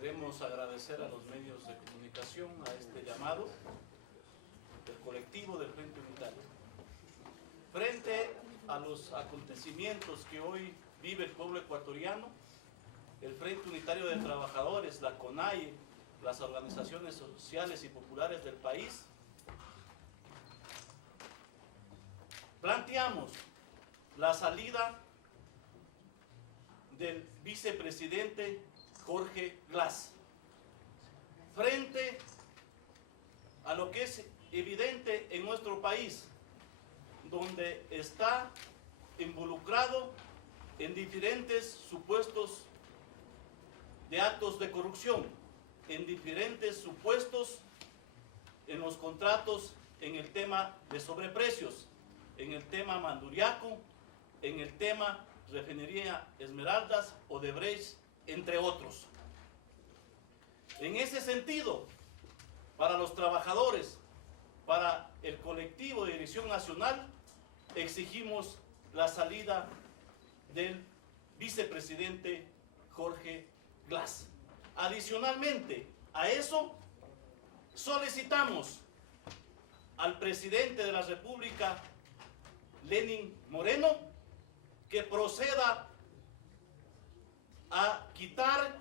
Queremos agradecer a los medios de comunicación a este llamado del colectivo del Frente Unitario. Frente a los acontecimientos que hoy vive el pueblo ecuatoriano, el Frente Unitario de Trabajadores, la CONAIE, las organizaciones sociales y populares del país, planteamos la salida del vicepresidente Jorge Glass, frente a lo que es evidente en nuestro país, donde está involucrado en diferentes supuestos de actos de corrupción, en diferentes supuestos en los contratos, en el tema de sobreprecios, en el tema Manduriaco, en el tema Refinería Esmeraldas, Odebrecht, entre otros. En ese sentido, para los trabajadores, para el colectivo de Dirección Nacional, exigimos la salida del vicepresidente Jorge Glass. Adicionalmente a eso, solicitamos al presidente de la República, Lenín Moreno, que proceda a quitar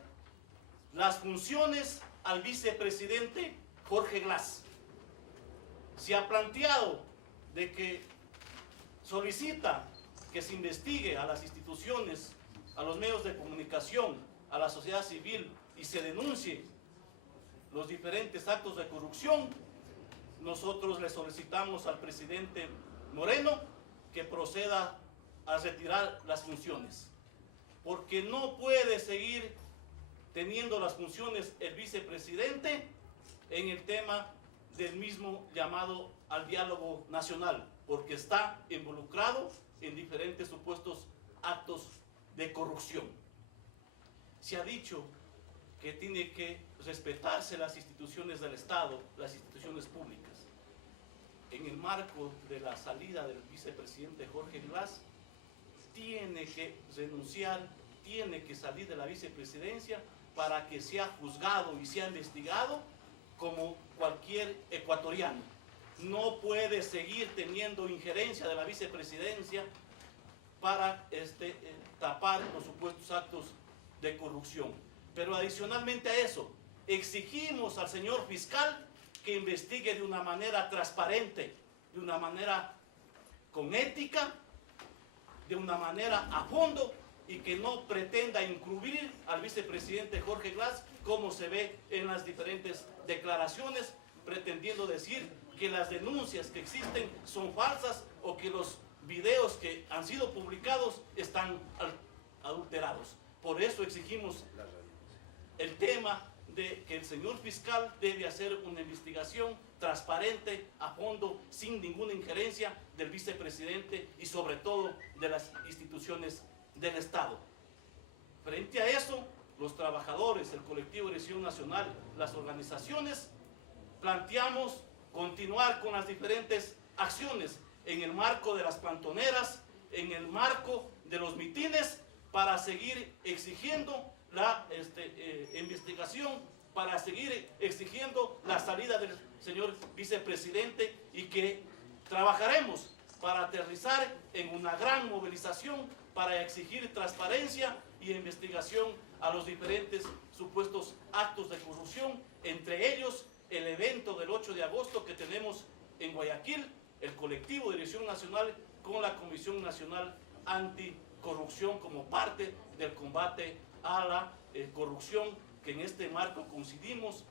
las funciones al vicepresidente Jorge Glass. Se ha planteado de que solicita que se investigue a las instituciones, a los medios de comunicación, a la sociedad civil y se denuncie los diferentes actos de corrupción. Nosotros le solicitamos al presidente Moreno que proceda a retirar las funciones, porque no puede seguir teniendo las funciones el vicepresidente en el tema del mismo llamado al diálogo nacional, porque está involucrado en diferentes supuestos actos de corrupción. Se ha dicho que tiene que respetarse las instituciones del Estado, las instituciones públicas. En el marco de la salida del vicepresidente Jorge Glass, tiene que renunciar, tiene que salir de la vicepresidencia para que sea juzgado y sea investigado como cualquier ecuatoriano. No puede seguir teniendo injerencia de la vicepresidencia para tapar los supuestos actos de corrupción. Pero adicionalmente a eso, exigimos al señor fiscal que investigue de una manera transparente, de una manera con ética, de una manera a fondo, y que no pretenda encubrir al vicepresidente Jorge Glass, como se ve en las diferentes declaraciones, pretendiendo decir que las denuncias que existen son falsas o que los videos que han sido publicados están adulterados. Por eso exigimos el tema de que el señor fiscal debe hacer una investigación transparente, a fondo, sin ninguna injerencia del vicepresidente y sobre todo de las instituciones del Estado. Frente a eso, los trabajadores, el colectivo de Dirección Nacional, las organizaciones, planteamos continuar con las diferentes acciones en el marco de las plantoneras, en el marco de los mitines, para seguir exigiendo la investigación, para seguir exigiendo la salida del señor vicepresidente, y que trabajaremos para aterrizar en una gran movilización para exigir transparencia y investigación a los diferentes supuestos actos de corrupción, entre ellos el evento del 8 de agosto que tenemos en Guayaquil, el colectivo de Dirección Nacional con la Comisión Nacional Anticorrupción como parte del combate a la corrupción, que en este marco coincidimos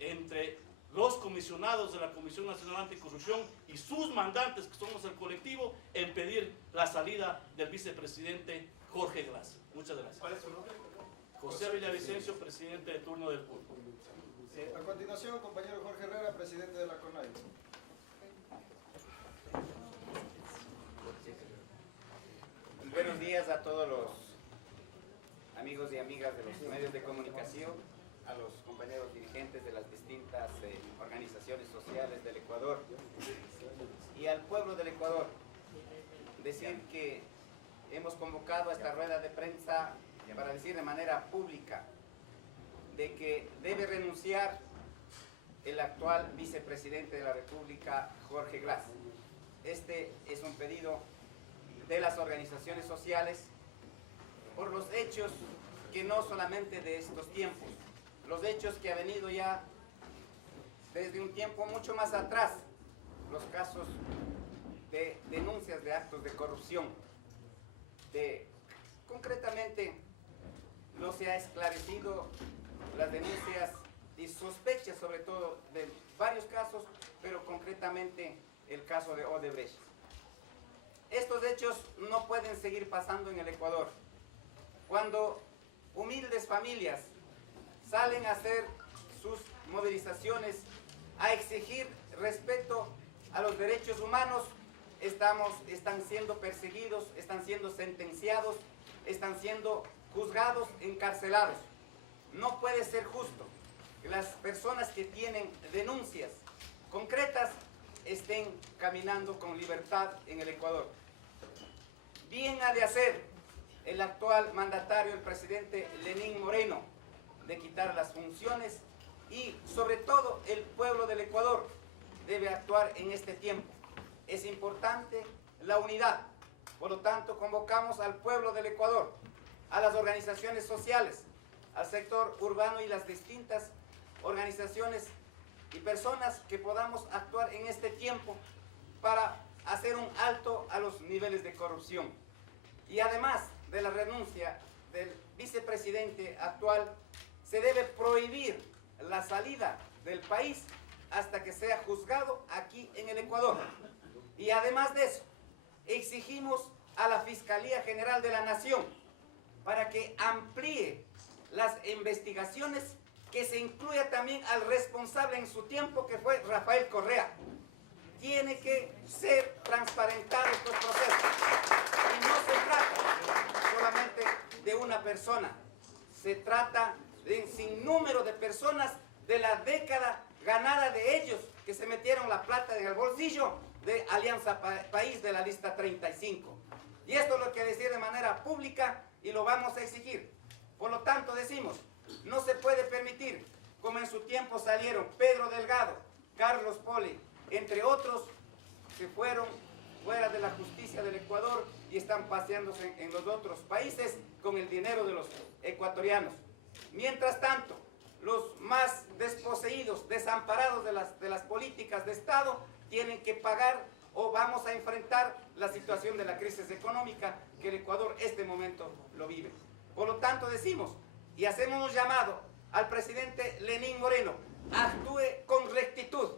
entre los comisionados de la Comisión Nacional Anticorrupción y sus mandantes, que somos el colectivo, en pedir la salida del vicepresidente Jorge Glass. Muchas gracias. ¿Cuál es su nombre? José Villavicencio, presidente de turno del PUR. A continuación, compañero Jorge Herrera, presidente de la CONAIE. Buenos días a todos los amigos y amigas de los medios de comunicación, a los compañeros dirigentes de las distintas organizaciones sociales del Ecuador y al pueblo del Ecuador. Decir que hemos convocado a esta rueda de prensa para decir de manera pública de que debe renunciar el actual vicepresidente de la República, Jorge Glass. Este es un pedido de las organizaciones sociales por los hechos que no solamente de estos tiempos, los hechos que ha venido ya desde un tiempo mucho más atrás, los casos de denuncias de actos de corrupción. Concretamente, no se ha esclarecido las denuncias y sospechas sobre todo de varios casos, pero concretamente el caso de Odebrecht. Estos hechos no pueden seguir pasando en el Ecuador. Cuando humildes familias salen a hacer sus movilizaciones, a exigir respeto a los derechos humanos, están siendo perseguidos, están siendo sentenciados, están siendo juzgados, encarcelados. No puede ser justo que las personas que tienen denuncias concretas estén caminando con libertad en el Ecuador. Bien ha de hacer el actual mandatario, el presidente Lenín Moreno, de quitar las funciones, y sobre todo el pueblo del Ecuador debe actuar en este tiempo. Es importante la unidad. Por lo tanto, convocamos al pueblo del Ecuador, a las organizaciones sociales, al sector urbano y las distintas organizaciones y personas que podamos actuar en este tiempo para hacer un alto a los niveles de corrupción. Y además de la renuncia del vicepresidente actual, se debe prohibir la salida del país hasta que sea juzgado aquí en el Ecuador. Y además de eso, exigimos a la Fiscalía General de la Nación para que amplíe las investigaciones, que se incluya también al responsable en su tiempo, que fue Rafael Correa. Tiene que ser transparentados estos procesos. Y no se trata solamente de una persona, se trata de un sinnúmero de personas de la década ganada de ellos, que se metieron la plata en el bolsillo de Alianza País de la lista 35. Y esto es lo que decir de manera pública y lo vamos a exigir. Por lo tanto decimos, no se puede permitir, como en su tiempo salieron Pedro Delgado, Carlos Poli, entre otros, que fueron fuera de la justicia del Ecuador y están paseándose en los otros países con el dinero de los ecuatorianos. Mientras tanto, los más desposeídos, desamparados de las políticas de Estado, tienen que pagar o vamos a enfrentar la situación de la crisis económica que el Ecuador este momento lo vive. Por lo tanto decimos y hacemos un llamado al presidente Lenín Moreno: actúe con rectitud,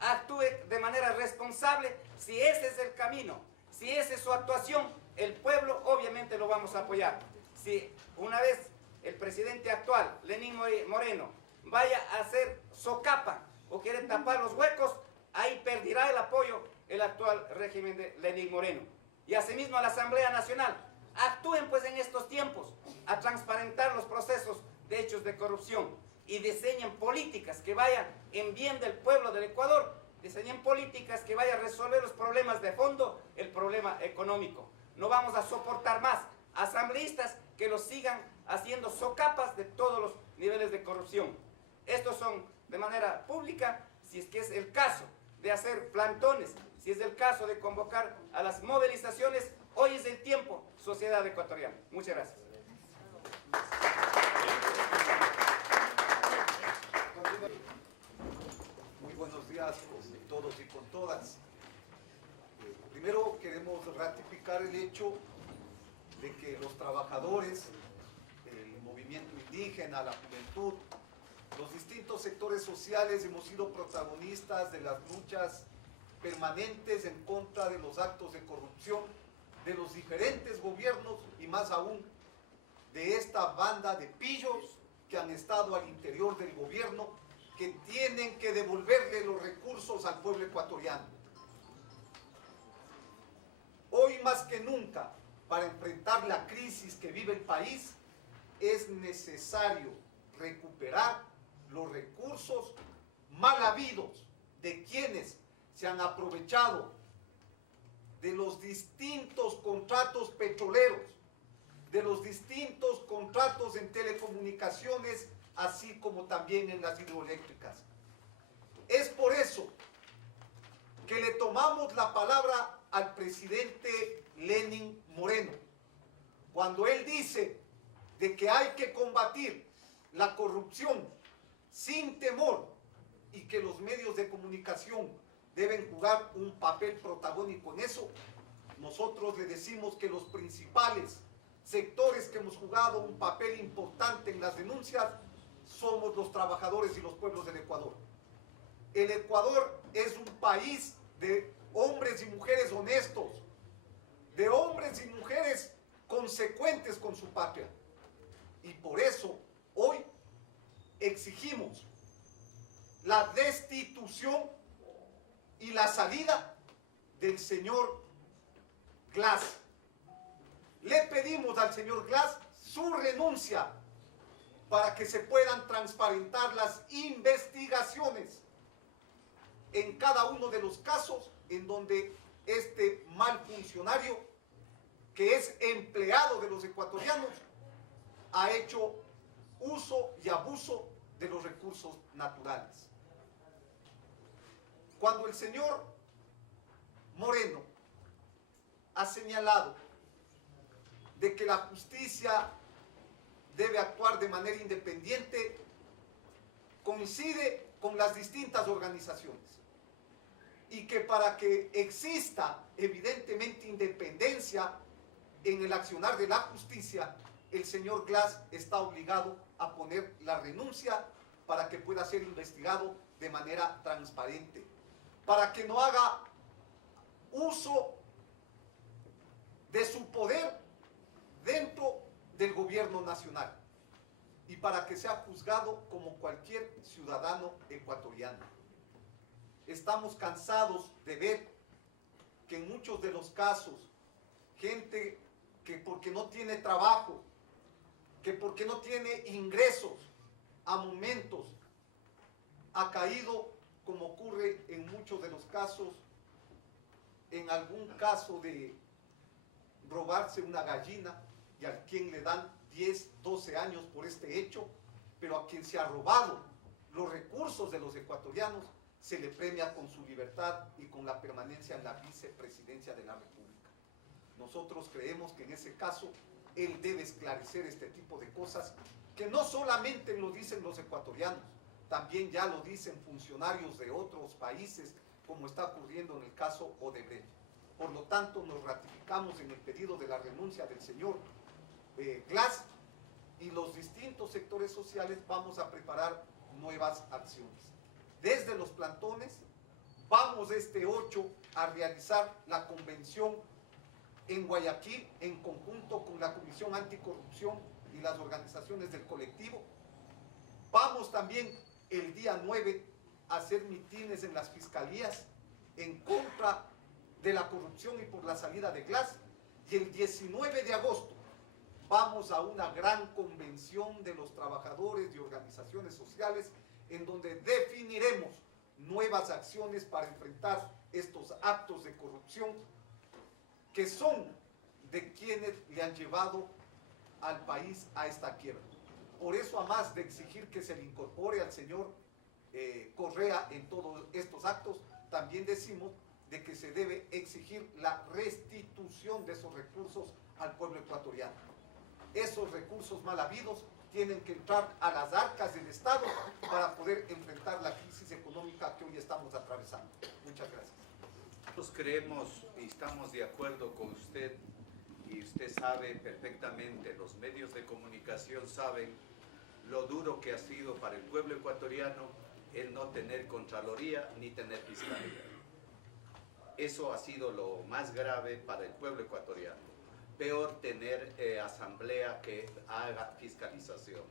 actúe de manera responsable. Si ese es el camino, si esa es su actuación, el pueblo obviamente lo vamos a apoyar. Si una vez el presidente actual, Lenín Moreno, vaya a hacer socapa o quiere tapar los huecos, ahí perderá el apoyo el actual régimen de Lenín Moreno. Y asimismo a la Asamblea Nacional, actúen pues en estos tiempos a transparentar los procesos de hechos de corrupción y diseñen políticas que vayan en bien del pueblo del Ecuador, diseñen políticas que vayan a resolver los problemas de fondo, el problema económico. No vamos a soportar más asambleístas que los sigan haciendo socapas de todos los niveles de corrupción. Estos son de manera pública, si es que es el caso de hacer plantones, si es el caso de convocar a las movilizaciones, hoy es el tiempo, sociedad ecuatoriana. Muchas gracias. Muy buenos días con todos y con todas. Primero queremos ratificar el hecho de que los trabajadores, el movimiento indígena, la juventud, los distintos sectores sociales hemos sido protagonistas de las luchas permanentes en contra de los actos de corrupción de los diferentes gobiernos y más aún de esta banda de pillos que han estado al interior del gobierno, que tienen que devolverle los recursos al pueblo ecuatoriano. Hoy más que nunca, para enfrentar la crisis que vive el país, es necesario recuperar los recursos mal habidos de quienes se han aprovechado de los distintos contratos petroleros, de los distintos contratos en telecomunicaciones así como también en las hidroeléctricas. Es por eso que le tomamos la palabra al presidente Lenín Moreno, cuando él dice de que hay que combatir la corrupción sin temor y que los medios de comunicación deben jugar un papel protagónico en eso. Nosotros le decimos que los principales sectores que hemos jugado un papel importante en las denuncias somos los trabajadores y los pueblos del Ecuador. El Ecuador es un país de hombres y mujeres honestos, de hombres y mujeres consecuentes con su patria. Y por eso hoy exigimos la destitución y la salida del señor Glass. Le pedimos al señor Glass su renuncia para que se puedan transparentar las investigaciones en cada uno de los casos en donde este mal funcionario, que es empleado de los ecuatorianos, ha hecho uso y abuso de los recursos naturales. Cuando el señor Moreno ha señalado de que la justicia debe actuar de manera independiente, coincide con las distintas organizaciones, y que para que exista evidentemente independencia en el accionar de la justicia, el señor Glass está obligado a poner la renuncia para que pueda ser investigado de manera transparente, para que no haga uso de su poder dentro del gobierno nacional y para que sea juzgado como cualquier ciudadano ecuatoriano. Estamos cansados de ver que en muchos de los casos, gente que porque no tiene trabajo, que porque no tiene ingresos, a momentos ha caído, como ocurre en muchos de los casos, en algún caso de robarse una gallina y a quien le dan 10, 12 años por este hecho, pero a quien se ha robado los recursos de los ecuatorianos se le premia con su libertad y con la permanencia en la vicepresidencia de la República. Nosotros creemos que en ese caso él debe esclarecer este tipo de cosas que no solamente lo dicen los ecuatorianos, también ya lo dicen funcionarios de otros países, como está ocurriendo en el caso Odebrecht. Por lo tanto, nos ratificamos en el pedido de la renuncia del señor Glass, y los distintos sectores sociales vamos a preparar nuevas acciones. Desde los plantones, vamos este 8 a realizar la convención en Guayaquil en conjunto con la Comisión Anticorrupción y las organizaciones del colectivo. Vamos también el día 9 a hacer mitines en las fiscalías en contra de la corrupción y por la salida de Glass. Y el 19 de agosto vamos a una gran convención de los trabajadores y organizaciones sociales en donde definiremos nuevas acciones para enfrentar estos actos de corrupción que son de quienes le han llevado al país a esta quiebra. Por eso, a más de exigir que se le incorpore al señor Correa en todos estos actos, también decimos de que se debe exigir la restitución de esos recursos al pueblo ecuatoriano. Esos recursos mal habidos tienen que entrar a las arcas del Estado para poder enfrentar la crisis económica que hoy estamos atravesando. Muchas gracias. Nosotros creemos y estamos de acuerdo con usted, y usted sabe perfectamente, los medios de comunicación saben lo duro que ha sido para el pueblo ecuatoriano el no tener Contraloría ni tener Fiscalía. Eso ha sido lo más grave para el pueblo ecuatoriano. Peor tener asamblea que haga fiscalización.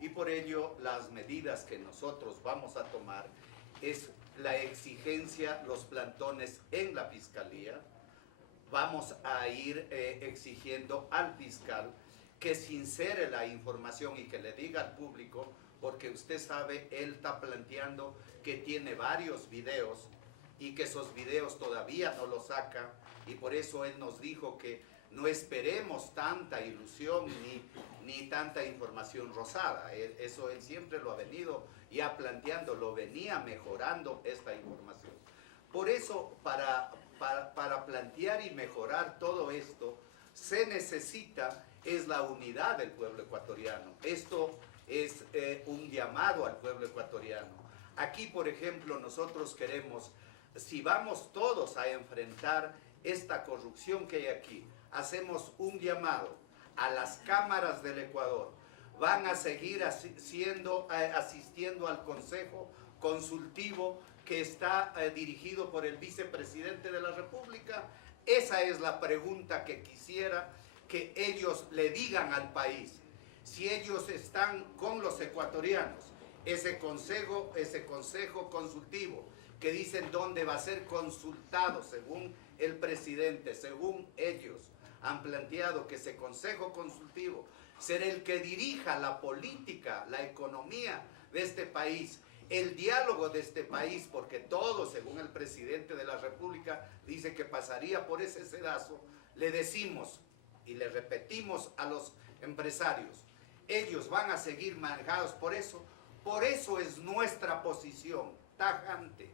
Y por ello las medidas que nosotros vamos a tomar es la exigencia, los plantones en la fiscalía. Vamos a ir exigiendo al fiscal que sincere la información y que le diga al público, porque usted sabe, él está planteando que tiene varios videos y que esos videos todavía no los saca, y por eso él nos dijo que no esperemos tanta ilusión ni tanta información rosada. Eso él siempre lo ha venido ya planteando, lo venía mejorando esta información. Por eso, para plantear y mejorar todo esto, se necesita, es la unidad del pueblo ecuatoriano. Esto es un llamado al pueblo ecuatoriano. Aquí, por ejemplo, nosotros queremos, si vamos todos a enfrentar esta corrupción que hay aquí, hacemos un llamado a las cámaras del Ecuador. Van a seguir asistiendo al Consejo Consultivo que está dirigido por el vicepresidente de la República. Esa es la pregunta que quisiera que ellos le digan al país. Si ellos están con los ecuatorianos, ese consejo consultivo que dicen dónde va a ser consultado según el presidente, según ellos han planteado que ese consejo consultivo será el que dirija la política, la economía de este país, el diálogo de este país, porque todo, según el presidente de la República, dice que pasaría por ese sedazo. Le decimos y le repetimos a los empresarios, ellos van a seguir manejados por eso es nuestra posición tajante.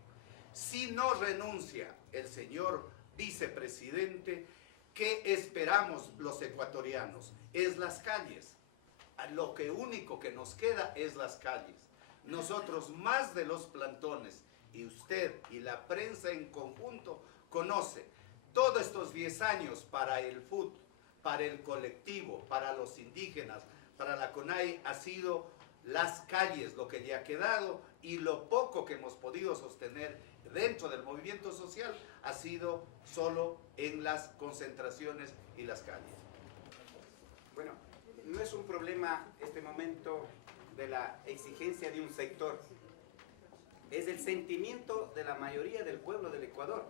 Si no renuncia el señor vicepresidente, ¿qué esperamos los ecuatorianos? Es las calles. Lo único que nos queda es las calles. Nosotros, más de los plantones, y usted y la prensa en conjunto conoce, todos estos 10 años para el FUT, para el colectivo, para los indígenas, para la CONAIE, ha sido las calles lo que le ha quedado, y lo poco que hemos podido sostener dentro del movimiento social ha sido solo en las concentraciones y las calles. Bueno, no es un problema este momento de la exigencia de un sector, es el sentimiento de la mayoría del pueblo del Ecuador.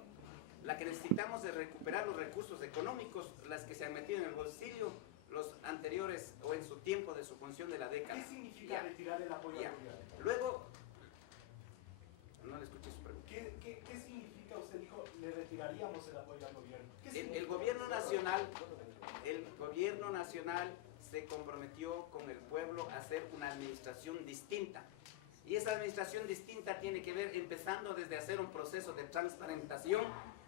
La que necesitamos es recuperar los recursos económicos, las que se han metido en el bolsillo los anteriores o en su tiempo de su función de la década. ¿Qué significa retirar el apoyo al gobierno? Luego, no le escuché su pregunta. ¿Qué significa? Usted dijo, le retiraríamos el apoyo al gobierno. El gobierno nacional se comprometió con el pueblo a hacer una administración distinta. Y esa administración distinta tiene que ver, empezando desde hacer un proceso de transparentación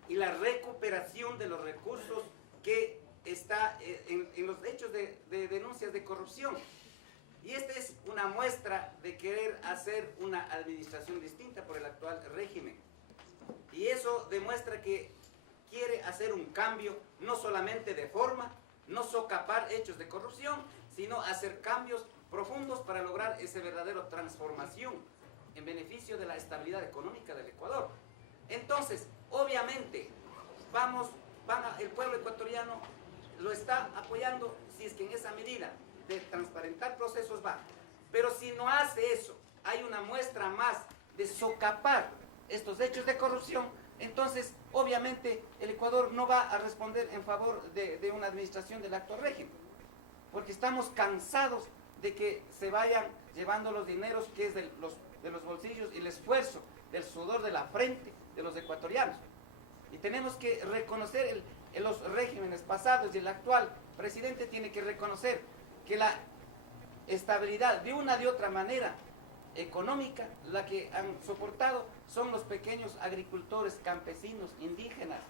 y la recuperación de los recursos que está en los hechos de denuncias de corrupción. Y esta es una muestra de querer hacer una administración distinta por el actual régimen. Y eso demuestra que quiere hacer un cambio, no solamente de forma, no socapar hechos de corrupción, sino hacer cambios profundos para lograr esa verdadera transformación en beneficio de la estabilidad económica del Ecuador. Entonces, obviamente, el pueblo ecuatoriano lo está apoyando si es que en esa medida de transparentar procesos va. Pero si no hace eso, hay una muestra más de socapar estos hechos de corrupción, entonces obviamente el Ecuador no va a responder en favor de una administración del actual régimen, porque estamos cansados de que se vayan llevando los dineros que es de los bolsillos y el esfuerzo del sudor de la frente de los ecuatorianos. Y tenemos que reconocer los regímenes pasados, y el actual presidente tiene que reconocer que la estabilidad de una de otra manera económica, la que han soportado son los pequeños agricultores, campesinos, indígenas,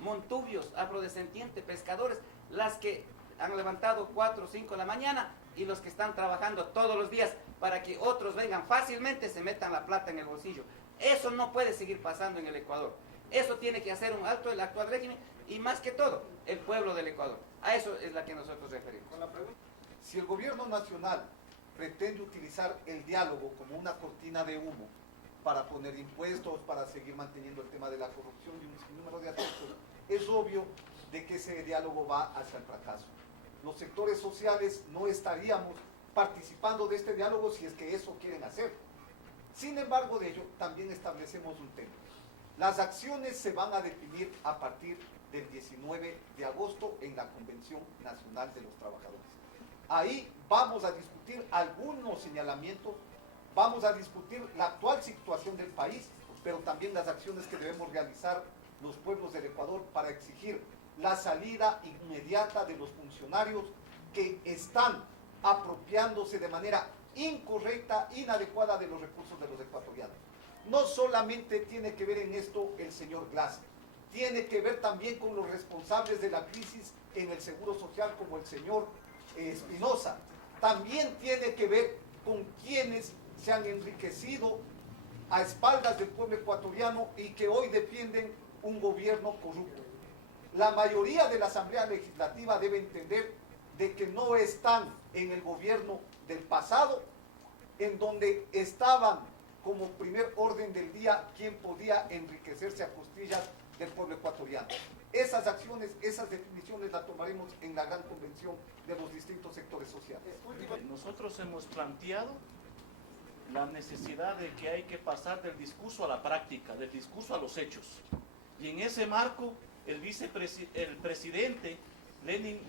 montubios, afrodescendientes, pescadores, las que han levantado 4 o 5 de la mañana y los que están trabajando todos los días para que otros vengan fácilmente, se metan la plata en el bolsillo. Eso no puede seguir pasando en el Ecuador. Eso tiene que hacer un alto el actual régimen y más que todo el pueblo del Ecuador. A eso es la que nosotros referimos. Si el gobierno nacional pretende utilizar el diálogo como una cortina de humo para poner impuestos, para seguir manteniendo el tema de la corrupción y un sinnúmero de aspectos, es obvio de que ese diálogo va hacia el fracaso. Los sectores sociales no estaríamos participando de este diálogo si es que eso quieren hacer. Sin embargo, de ello también establecemos un tema. Las acciones se van a definir a partir del 19 de agosto en la Convención Nacional de los Trabajadores. Ahí vamos a discutir algunos señalamientos, vamos a discutir la actual situación del país, pero también las acciones que debemos realizar los pueblos del Ecuador para exigir la salida inmediata de los funcionarios que están apropiándose de manera incorrecta, inadecuada de los recursos de los ecuatorianos. No solamente tiene que ver en esto el señor Glass, tiene que ver también con los responsables de la crisis en el Seguro Social como el señor Espinosa. También tiene que ver con quienes se han enriquecido a espaldas del pueblo ecuatoriano y que hoy defienden un gobierno corrupto. La mayoría de la Asamblea Legislativa debe entender de que no están en el gobierno del pasado, en donde estaban como primer orden del día quien podía enriquecerse a costillas del pueblo ecuatoriano. Esas acciones, esas definiciones las tomaremos en la gran convención de los distintos sectores sociales. Nosotros hemos planteado la necesidad de que hay que pasar del discurso a la práctica, del discurso a los hechos. Y en ese marco, el presidente Lenín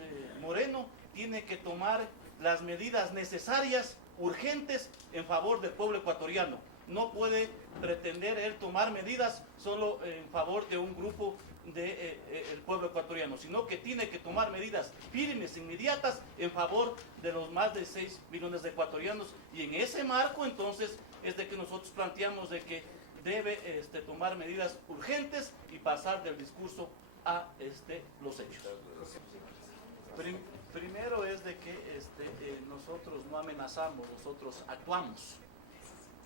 Moreno tiene que tomar las medidas necesarias, urgentes, en favor del pueblo ecuatoriano. No puede pretender él tomar medidas solo en favor de un grupo del pueblo ecuatoriano, sino que tiene que tomar medidas firmes, inmediatas, en favor de los más de 6 millones de ecuatorianos. Y en ese marco, entonces, es de que nosotros planteamos de que debe tomar medidas urgentes y pasar del discurso a los hechos. Primero es de que nosotros no amenazamos, nosotros actuamos.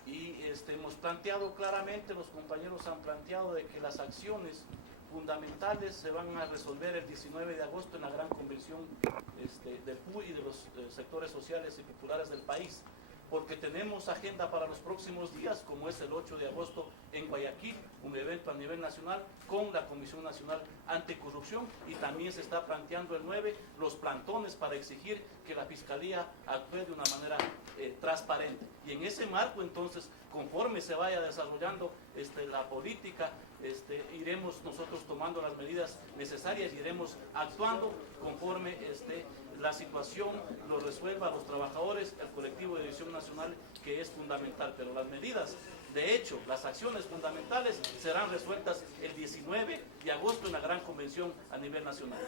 Y hemos planteado claramente, los compañeros han planteado de que las acciones fundamentales se van a resolver el 19 de agosto en la gran convención del PUI y de los sectores sociales y populares del país, porque tenemos agenda para los próximos días, como es el 8 de agosto en Guayaquil, un evento a nivel nacional con la Comisión Nacional Anticorrupción, y también se está planteando el 9 los plantones para exigir que la Fiscalía actúe de una manera transparente. Y en ese marco, entonces, conforme se vaya desarrollando la política, iremos nosotros tomando las medidas necesarias y iremos actuando conforme la situación lo resuelva a los trabajadores, el colectivo de Dirección Nacional, que es fundamental. Pero las medidas, de hecho, las acciones fundamentales serán resueltas el 19 de agosto en la gran convención a nivel nacional.